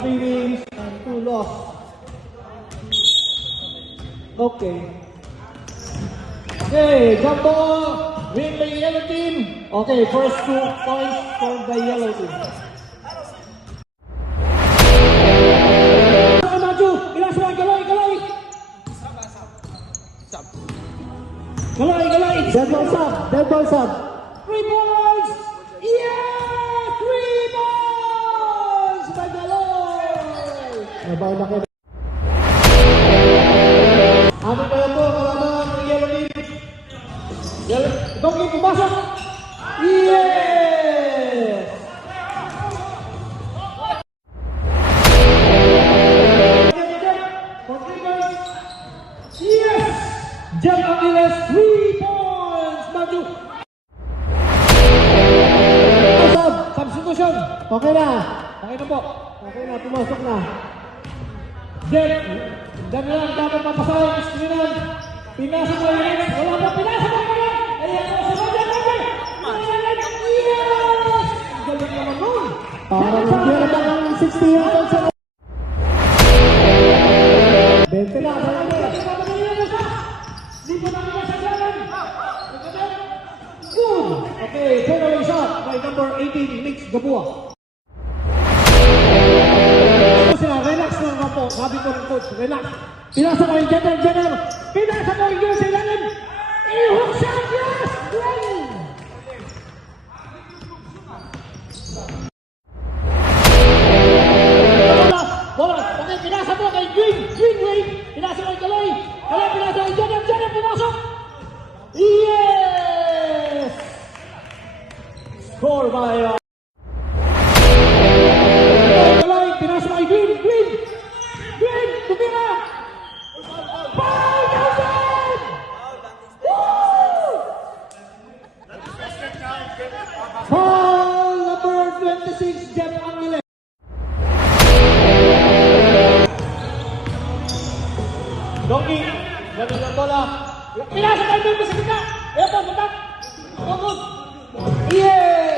3 wins and 2 loss. Okay. Okay, jump ball. Win by yellow team. Okay, first 2 points for the yellow team. Galay. Dead ball sub. 3 points. Yeah, 3 points by Galay. Nabaw na kayo. Ano kayo po, kalaban ng yellow team? Donkey, pumasok! Yes! Yes! Jem Angeles, 3 points! Maju! Substitution! Okay na po. Okay na, pumasok na. Jem, dami lang dapat mapasayang screenan. Pinasa mo yung next. Wala na, pinasa mo yung next. Ayan po, sa mga dyan. Yes! Galing naman nun. Parang hindi naman ang 60 years old sa 20 na, sa namin. Hindi po namin nasaglanan. Good. Okay, turn shot by number 18, Mix Gabua. Relax lang na po. Sabi ko ng coach, relax. Pinasa mo yung Jenner. Pinasa mo yung sa ilalim. I-hook shot, yes! Win! Bola. Okay, pinasa mo kay Green. Pinasa mo kay Kalay. Pinasa mo kay Jenner. Pinasok. Yes! Score by... Pinasa mo kay Green. Tumira! Foul number 26, Jem Angeles. Donkey, galing ang bola. Pinasa kay Green sa gitna. Ito, butak. Yes!